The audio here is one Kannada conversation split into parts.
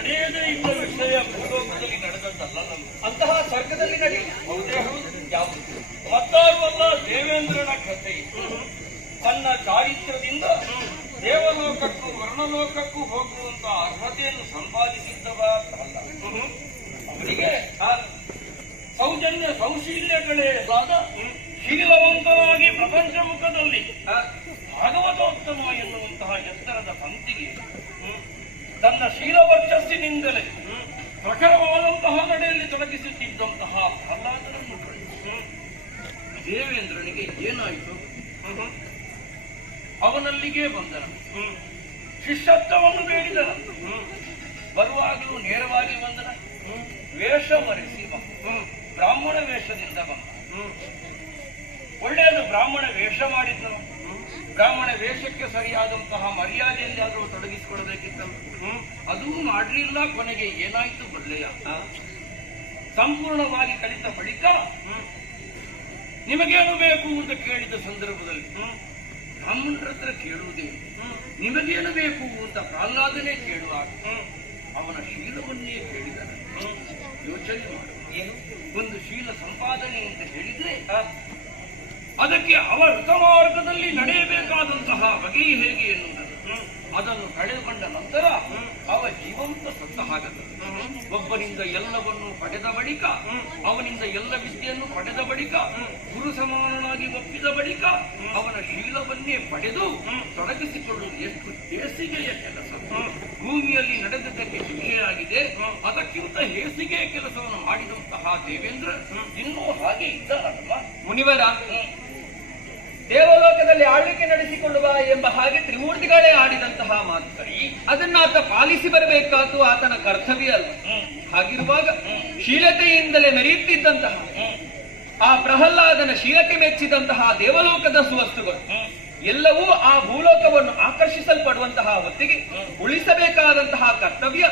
ನಡೆಯದೇ ಇದ್ದ ವಿಷಯ ಭೂಲೋಕದಲ್ಲಿ ನಡೆದಂತಲ್ಲ ಅಂತಹ ಸ್ವರ್ಗದಲ್ಲಿ ನಡೆಯಲ್ಲ. ಹೌದೇ ಹೌದು. ಯಾವುದು? ಮತ್ತಾರು ಅಲ್ಲ ದೇವೇಂದ್ರನ ಕಥೆ. ತನ್ನ ಚಾರಿತ್ರ್ಯದಿಂದ ದೇವಲೋಕಕ್ಕೂ ವರ್ಣಲೋಕಕ್ಕೂ ಹೋಗುವಂತ ಅರ್ಹತೆಯನ್ನು ಸಂಪಾದಿಸಿದ್ದವಲ್ಲ ಅವರಿಗೆ ಸೌಜನ್ಯ ಸೌಶೀಲ್ಯಗಳೇ ಆದ ಶೀಲವಂತನಾಗಿ ಪ್ರಪಂಚ ಮುಖದಲ್ಲಿ ಭಾಗವತೋತ್ತಮ ಎನ್ನುವಂತಹ ಎತ್ತರದ ಪಂಕ್ತಿಗೆ ತನ್ನ ಶೀಲ ವರ್ಚಸ್ಸಿನಿಂದಲೇ ಪ್ರಖರವಾದಂತಹ ನಡೆಯಲ್ಲಿ ತೊಡಗಿಸುತ್ತಿದ್ದಂತಹ ಪ್ರಹ್ಲಾದನನ್ನು ಹ್ಮ್, ದೇವೇಂದ್ರನಿಗೆ ಏನಾಯಿತು? ಅವನಲ್ಲಿಗೆ ಬಂದನ. ಶಿಷ್ಯತ್ವವನ್ನು ಬೇಡಿದನು. ಬರುವಾಗಲೂ ನೇರವಾಗಿ ಬಂದನ. ವೇಷ ಮರೆಸಿ ಬಂದ. ಹ್ಮ್, ಬ್ರಾಹ್ಮಣ ವೇಷದಿಂದ ಬಂದ. ಒಳ್ಳೆಯದು ಬ್ರಾಹ್ಮಣ ವೇಷ ಮಾಡಿದ್ದನು ಹ್ಮ್, ಬ್ರಾಹ್ಮಣ ವೇಷಕ್ಕೆ ಸರಿಯಾದಂತಹ ಮರ್ಯಾದೆಯಲ್ಲಿ ಆದರೂ ತೊಡಗಿಸಿಕೊಳ್ಬೇಕಿತ್ತಲ್ಲ ಹ್ಮ್, ಅದೂ ಮಾಡಲಿಲ್ಲ ಕೊನೆಗೆ ಏನಾಯ್ತು ಆ? ಸಂಪೂರ್ಣವಾಗಿ ಕಲಿತ ಬಳಿಕ ಹ್ಮ್, ನಿಮಗೇನು ಬೇಕು ಅಂತ ಕೇಳಿದ ಸಂದರ್ಭದಲ್ಲಿ ಹ್ಮ್, ಬ್ರಾಹ್ಮಣರ ಹತ್ರ ಕೇಳುವುದೇ ನಿಮಗೇನು ಬೇಕು ಅಂತ ಪ್ರಹ್ಲಾದನೇ ಕೇಳುವಾಗ ಅವನ ಶೀಲವನ್ನೇ ಕೇಳಿದನು. ಯೋಚನೆ ಮಾಡು. ಏನು? ಒಂದು ಶೀಲ ಸಂಪಾದನೆ ಅಂತ ಹೇಳಿದ್ರೆ ಅದಕ್ಕೆ ಅವ ಮಾರ್ಗದಲ್ಲಿ ನಡೆಯಬೇಕಾದಂತಹ ಬಗೆ ಹೇಗೆ ಎನ್ನುವುದು. ಅದನ್ನು ಕಳೆದುಕೊಂಡ ನಂತರ ಅವ ಜೀವಂತ ಸತ್ತ ಹಾಗದ ಒಬ್ಬನಿಂದ ಎಲ್ಲವನ್ನು ಪಡೆದ ಬಳಿಕ, ಅವನಿಂದ ಎಲ್ಲ ವಿದ್ಯೆಯನ್ನು ಪಡೆದ ಬಳಿಕ, ಗುರು ಸಮಾನನಾಗಿ ಒಪ್ಪಿದ ಬಳಿಕ ಅವನ ಶೀಲವನ್ನೇ ಪಡೆದು ತೊಡಗಿಸಿಕೊಳ್ಳುವುದು ಎಷ್ಟು ಹೇಸಿಗೆಯ ಕೆಲಸ. ಭೂಮಿಯಲ್ಲಿ ನಡೆದದ್ದಕ್ಕೆ ಶಿಕ್ಷೆಯಾಗಿದೆ ಅದಕ್ಕಿಂತ ಹೇಸಿಗೆಯ ಕೆಲಸವನ್ನು ಮಾಡಿದಂತಹ ದೇವೇಂದ್ರ ಇನ್ನೂ ಹಾಗೆ ಇದ್ದಾರಲ್ವಾ? ಮುನಿವರ ದೇವಲೋಕದಲ್ಲಿ ಆಳ್ವಿಕೆ ನಡೆಸಿಕೊಳ್ಳುವ ಎಂಬ ಹಾಗೆ ತ್ರಿಮೂರ್ತಿಗಳೇ ಆಡಿದಂತಹ ಮಾತುಕರಿ ಅದನ್ನ ಆತ ಪಾಲಿಸಿ ಬರಬೇಕಾದ್ದು ಆತನ ಕರ್ತವ್ಯ ಅಲ್ಲ. ಹಾಗಿರುವಾಗ ಶೀಲತೆಯಿಂದಲೇ ಮೆರೆಯುತ್ತಿದ್ದಂತಹ, ಆ ಪ್ರಹ್ಲಾದನ ಶೀಲತೆ ಮೆಚ್ಚಿದಂತಹ ದೇವಲೋಕದ ಸುವಸ್ತುಗಳು, ಎಲ್ಲವೂ ಆ ಭೂಲೋಕವನ್ನು ಆಕರ್ಷಿಸಲ್ಪಡುವಂತಹ ಹೊತ್ತಿಗೆ ಉಳಿಸಬೇಕಾದಂತಹ ಕರ್ತವ್ಯ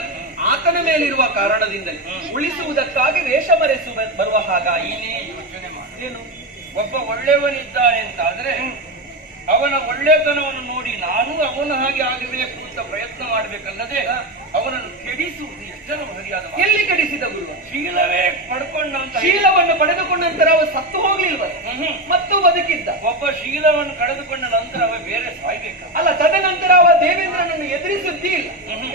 ಆತನ ಮೇಲಿರುವ ಕಾರಣದಿಂದಲೇ. ಉಳಿಸುವುದಕ್ಕಾಗಿ ವೇಷ ಮರೆಸು ಬರುವ ಮಾಡಿ ಏನು? ಒಬ್ಬ ಒಳ್ಳೆಯವನಿದ್ದಾನೆ ಆದರೆ ಅವನ ಒಳ್ಳೆತನವನ್ನು ನೋಡಿ ನಾನು ಅವನ ಹಾಗೆ ಆಗಬೇಕು ಅಂತ ಪ್ರಯತ್ನ ಮಾಡಬೇಕಲ್ಲದೆ ಅವನನ್ನು ಕೆಡಿಸುವುದು ಎಷ್ಟರ ಸರಿಯಾದ ಮಾತು. ಎಲ್ಲಿ ಕೆಡಿಸಿದ ಗುರು ಶೀಲವೇ ಪಡ್ಕೊಂಡ ಅಂತ ಶೀಲವನ್ನು ಪಡೆದುಕೊಂಡ ನಂತರ ಅವ ಸತ್ತು ಹೋಗ್ಲಿಲ್ವ. ಮತ್ತು ಬದುಕಿದ್ದ? ಒಬ್ಬ ಶೀಲವನ್ನು ಕಳೆದುಕೊಂಡ ನಂತರ ಅವ ಬೇರೆ ಸಾಯ್ಬೇಕ? ಅಲ್ಲ ತದನಂತರ ಅವ ದೇವೇಂದ್ರನನ್ನು ಎದುರಿಸುತ್ತೀ ಇಲ್ಲ.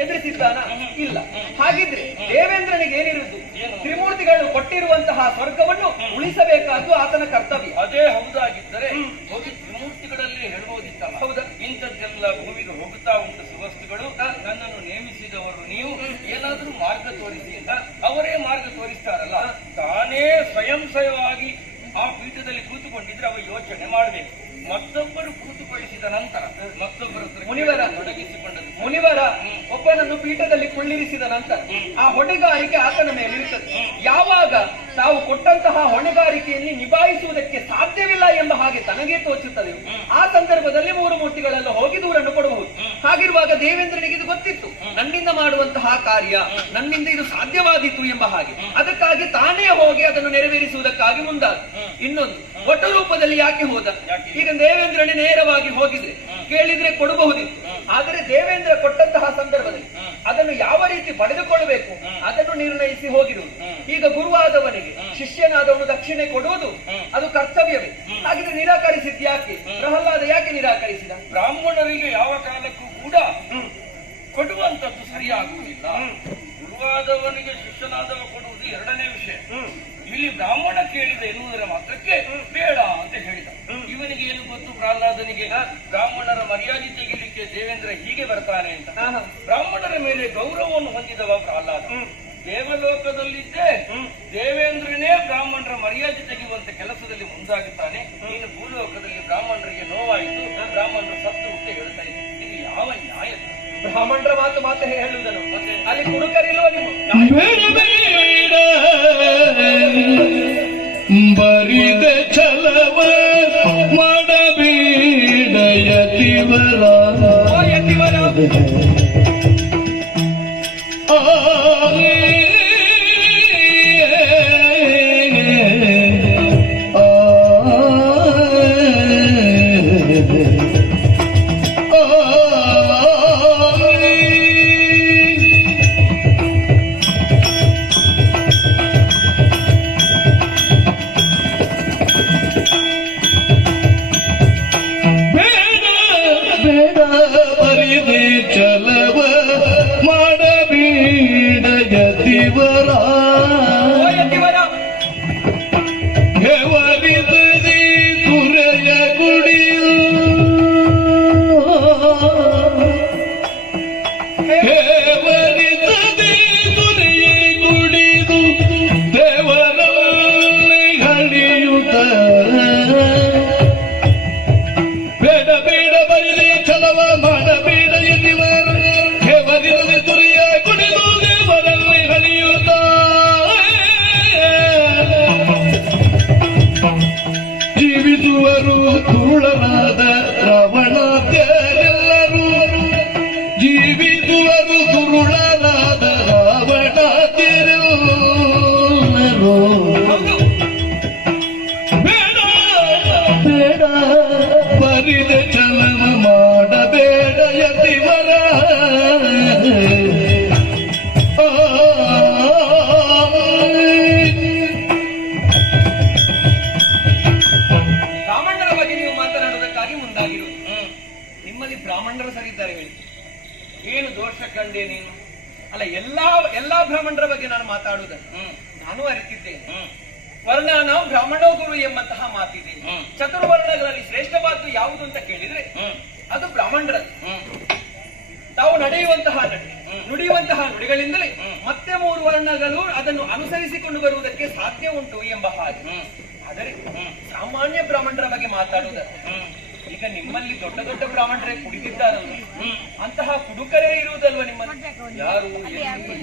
ಎದುರಿಸಿದ್ದಾನ ಇಲ್ಲ. ಹಾಗಿದ್ರೆ ದೇವೇಂದ್ರನಿಗೆ ಏನಿರುವುದು? ಏನು? ತ್ರಿಮೂರ್ತಿಗಳು ಕೊಟ್ಟಿರುವಂತಹ ಸ್ವರ್ಗವನ್ನು ಉಳಿಸಬೇಕಾದ್ದು ಆತನ ಕರ್ತವ್ಯ. ಅದೇ ಹೌದಾಗಿದ್ದರೆ ಹೋಗಿ ತ್ರಿಮೂರ್ತಿಗಳಲ್ಲಿ ಹೇಳ್ಬೋದಿತ್ತಲ್ಲ ಹೌದಾ? ಇಂಥದ್ದೆಲ್ಲ ಭೂಮಿಗೆ ಹೋಗುತ್ತಾ ಉಂಟು ಸುವಸ್ತುಗಳು ನನ್ನನ್ನು ನೇಮಿಸಿದವರು ನೀವು. ಏನಾದ್ರೂ ಮಾರ್ಗ ತೋರಿಸಿ ಅಂತ ಅವರೇ ಮಾರ್ಗ ತೋರಿಸ್ತಾರಲ್ಲ. ತಾನೇ ಸ್ವಯಂ ಸ್ವಯವಾಗಿ ಆ ಪೀಠದಲ್ಲಿ ಕೂತುಕೊಂಡಿದ್ರೆ ಅವ ಯೋಚನೆ ಮಾಡಬೇಕು. ಮತ್ತೊಬ್ಬರು ಕೂತುಕೊಳ್ಳಿಸಿದ ನಂತರ ಮತ್ತೊಬ್ಬರ ಮುನಿವರ ತೊಡಗಿಸಿಕೊಂಡದ್ದು ಮುನಿವರ ಒಬ್ಬನನ್ನು ಪೀಠದಲ್ಲಿ ಕುಳ್ಳಿರಿಸಿದ ನಂತರ ಆ ಹೊಣೆಗಾರಿಕೆ ಆತನ ಮೇಲಿರುತ್ತದೆ ಯಾವಾಗ ತಾವು ಕೊಟ್ಟಂತಹ ಹೊಣೆಗಾರಿಕೆಯಲ್ಲಿ ನಿಭಾಯಿಸುವುದಕ್ಕೆ ಸಾಧ್ಯವಿಲ್ಲ ಎಂಬ ಹಾಗೆ ತನಗೇ ತೋಚುತ್ತದೆ. ಆ ಸಂದರ್ಭದಲ್ಲಿ ಮೂರು ಮೂರ್ತಿಗಳೆಲ್ಲ ಹೋಗಿ ದೂರನ್ನು ಕೊಡಬಹುದು ಹಾಗಿರುವಾಗ ದೇವೇಂದ್ರನಿಗೆ ಇದು ಗೊತ್ತಿತ್ತು. ನನ್ನಿಂದ ಮಾಡುವಂತಹ ಕಾರ್ಯ, ನನ್ನಿಂದ ಇದು ಸಾಧ್ಯವಾದೀತು ಎಂಬ ಹಾಗೆ. ಅದಕ್ಕಾಗಿ ತಾನೇ ಹೋಗಿ ಅದನ್ನು ನೆರವೇರಿಸುವುದಕ್ಕಾಗಿ ಮುಂದಾದ. ಇನ್ನೊಂದು, ಒಟ್ಟು ರೂಪದಲ್ಲಿ ಯಾಕೆ ಹೋದ? ಈಗ ದೇವೇಂದ್ರನೇ ನೇರವಾಗಿ ಹೋಗಿದ್ರೆ, ಕೇಳಿದ್ರೆ ಕೊಡಬಹುದಿತ್ತು. ಆದರೆ ದೇವೇಂದ್ರ ಕೊಟ್ಟಂತಹ ಸಂದರ್ಭದಲ್ಲಿ ಅದನ್ನು ಯಾವ ರೀತಿ ಪಡೆದುಕೊಳ್ಳಬೇಕು ಅದನ್ನು ನಿರ್ಣಯಿಸಿ ಹೋಗಿರುವುದು. ಈಗ ಗುರುವಾದವನಿಗೆ ಶಿಷ್ಯನಾದವನು ದಕ್ಷಿಣೆ ಕೊಡುವುದು ಅದು ಕರ್ತವ್ಯವೇ. ಹಾಗಿದ್ರೆ ನಿರಾಕರಿಸಿದ್ ಯಾಕೆ? ಪ್ರಹ್ಲಾದ ಯಾಕೆ ನಿರಾಕರಿಸಿದ? ಬ್ರಾಹ್ಮಣರಿಗೆ ಯಾವ ಕಾಲಕ್ಕೂ ಕೂಡ ಕೊಡುವಂತದ್ದು ಸರಿಯಾಗುವುದಿಲ್ಲ. ಗುರುವಾದವನಿಗೆ ಶಿಷ್ಯನಾದವ ಕೊಡುವುದು ಎರಡನೇ ವಿಷಯ. ಇಲ್ಲಿ ಬ್ರಾಹ್ಮಣ ಕೇಳಿದ ಎನ್ನುವುದರ ಮಾತ್ರಕ್ಕೆ ಬೇಡ ಅಂತ ಹೇಳಿದ. ಇವನಿಗೆ ಏನು ಗೊತ್ತು ಪ್ರಹ್ಲಾದನಿಗೆ? ಬ್ರಾಹ್ಮಣರ ಮರ್ಯಾದೆ ದೇವೇಂದ್ರ ಹೀಗೆ ಬರ್ತಾನೆ ಅಂತ. ಬ್ರಾಹ್ಮಣರ ಮೇಲೆ ಗೌರವವನ್ನು ಹೊಂದಿದವ ಪ್ರಹ್ಲಾದ ದೇವಲೋಕದಲ್ಲಿದ್ದೇ ದೇವೇಂದ್ರನೇ ಬ್ರಾಹ್ಮಣರ ಮರ್ಯಾದೆ ತೆಗೆಯುವಂತ ಕೆಲಸದಲ್ಲಿ ಮುಂದಾಗುತ್ತಾನೆ. ಇನ್ನು ಭೂಲೋಕದಲ್ಲಿ ಬ್ರಾಹ್ಮಣರಿಗೆ ನೋವಾಯಿತು. ಬ್ರಾಹ್ಮಣರು ಸತ್ತು ಅಂತ ಹೇಳ್ತಾ ಇದು ಯಾವ ನ್ಯಾಯ? ಬ್ರಾಹ್ಮಣರ ಮಾತು ಮಾತು ಹೇಳುವುದನ್ನು ಅಲ್ಲಿ ಕುಡುಕರಿಲ್ವ ನೀವು? ಬರಿದ ಯತಿವರ, ಆ ಬೇಡ ಬೇಡ ಬರಲಿ, ಚಲವ ಮಾಡಬೇಡ ಎನ್ನುವರು ಹೇವರಿಸದೆ ದುರಿಯ ಕುಡಿದು ದೇವರಲ್ಲಿ ಹರಿಯುತ್ತ. ಜೀವಿಸುವರು ಕುರುಳರಾದ ರಾವಣಾದ್ಯರೆಲ್ಲರೂ. ಜೀವಿಸುವರು ಕುರುಳರಾದ ಬಗ್ಗೆ ನಾನು ಮಾತಾಡುವುದನ್ನು ನಾನು ಅರಿತಿದ್ದೇನೆ ವರ್ಣನ ಬ್ರಾಹ್ಮಣೋ ಗುರು ಎಂಬಂತಹ ಮಾತಿದೆ. ಚತುರ್ವರ್ಣಗಳಲ್ಲಿ ಶ್ರೇಷ್ಠವಾದ್ದು ಯಾವುದು ಅಂತ ಕೇಳಿದ್ರೆ ಅದು ಬ್ರಾಹ್ಮಣರದ್ದು ತಾವು ನಡೆಯುವಂತಹ ನಡೆ ನುಡಿಯುವಂತಹ ನುಡಿಗಳಿಂದಲೇ ಮತ್ತೆ ಮೂರು ವರ್ಣಗಳು ಅದನ್ನು ಅನುಸರಿಸಿಕೊಂಡು ಬರುವುದಕ್ಕೆ ಸಾಧ್ಯ ಉಂಟು ಎಂಬ ಹಾಗೆ. ಆದರೆ ಸಾಮಾನ್ಯ ಬ್ರಾಹ್ಮಣರ ಬಗ್ಗೆ ಮಾತಾಡುವುದನ್ನು ಈಗ ನಿಮ್ಮಲ್ಲಿ ದೊಡ್ಡ ದೊಡ್ಡ ಬ್ರಾಹ್ಮಣರೇ ಕುಡಿದಿದ್ದಾರಲ್ಲ ಅಂತಹ ಕುಡುಕರೇ ಇರುವುದಲ್ವ ನಿಮ್ಮ ಯಾರು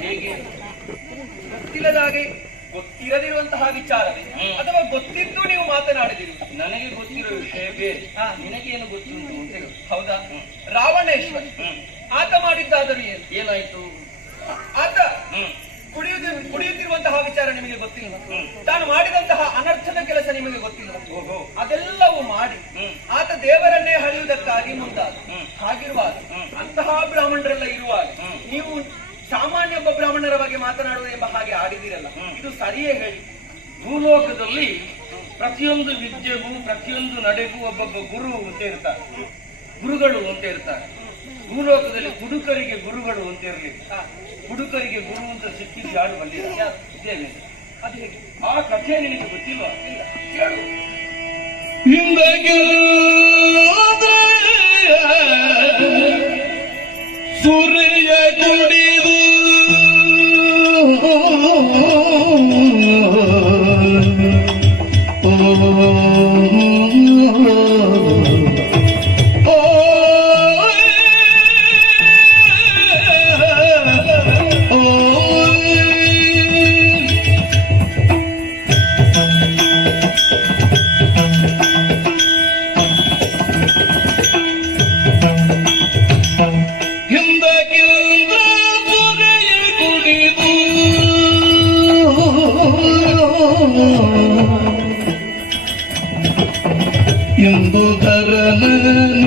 ಹೇಗೆ? ಗೊತ್ತಿಲ್ಲದ ಹಾಗೆ ಗೊತ್ತಿರದಿರುವಂತಹ ವಿಚಾರವೇ. ಅಥವಾ ಗೊತ್ತಿದ್ದು ನೀವು ಮಾತನಾಡಿದಿರಿ. ನನಗೆ ಗೊತ್ತಿರೋ ವಿಷಯ ಬೇರೆ. ಹಾ. ನಿನಗೇನು ಗೊತ್ತಿರುವುದು ಅಂತ ಹೇಳು. ಹೌದಾ? ರಾವಣೇಶ್ವರ. ಆತ ಮಾಡಿದ್ದಾದರೂ ಏನು? ಏನಾಯ್ತು? ಆತ ಕುಡಿಯುವುದು ಕುಡಿಯುತ್ತ ಕುಡಿಯುತ್ತಿರುವಂತಹ ವಿಚಾರ ನಿಮಗೆ ಗೊತ್ತಿಲ್ಲ. ತಾನು ಮಾಡಿದಂತಹ ಅನರ್ಥದ ಕೆಲಸ ನಿಮಗೆ ಗೊತ್ತಿಲ್ಲ. ಓಹೋ. ಅದೆಲ್ಲವೂ ಮಾಡಿ ಆತ ದೇವರನ್ನೇ ಹಳೆಯುವುದಕ್ಕಾಗಿ ಮುಂದಾದ. ಹಾಗಿರುವಾಗ. ಅಂತಹ ಬ್ರಾಹ್ಮಣರೆಲ್ಲ ಇರುವಾಗ ನೀವು ಸಾಮಾನ್ಯ ಒಬ್ಬ ಬ್ರಾಹ್ಮಣರ ಬಗ್ಗೆ ಮಾತನಾಡುವುದು ಎಂಬ ಹಾಗೆ ಆಡಿದಿರಲ್ಲ. ಇದು ಸರಿಯೇ ಹೇಳಿ. ಭೂಲೋಕದಲ್ಲಿ ಪ್ರತಿಯೊಂದು ವಿದ್ಯೆಗೂ ಪ್ರತಿಯೊಂದು ನಡೆಗೂ ಒಬ್ಬೊಬ್ಬ ಗುರು ಅಂತ ಇರ್ತಾರೆ. ಗುರುಗಳು ಅಂತ ಇರ್ತಾರೆ. ಭೂಲೋಕದಲ್ಲಿ ಹುಡುಕರಿಗೆ ಗುರುಗಳು ಅಂತ ಇರಲಿಲ್ಲ ಹುಡುಕರಿಗೆ ಕುಡುಕರಿಗೆ ಗುರು ಅಂತ ಸಿಕ್ಕಿದ್ದು ಯಾರು ಬಂದಿಲ್ಲ. ಅದು ಹೇಗೆ? ಆ ಕಥೆ ನಿನಗೆ ಗೊತ್ತಿಲ್ಲ ಇಲ್ಲ. Mmm.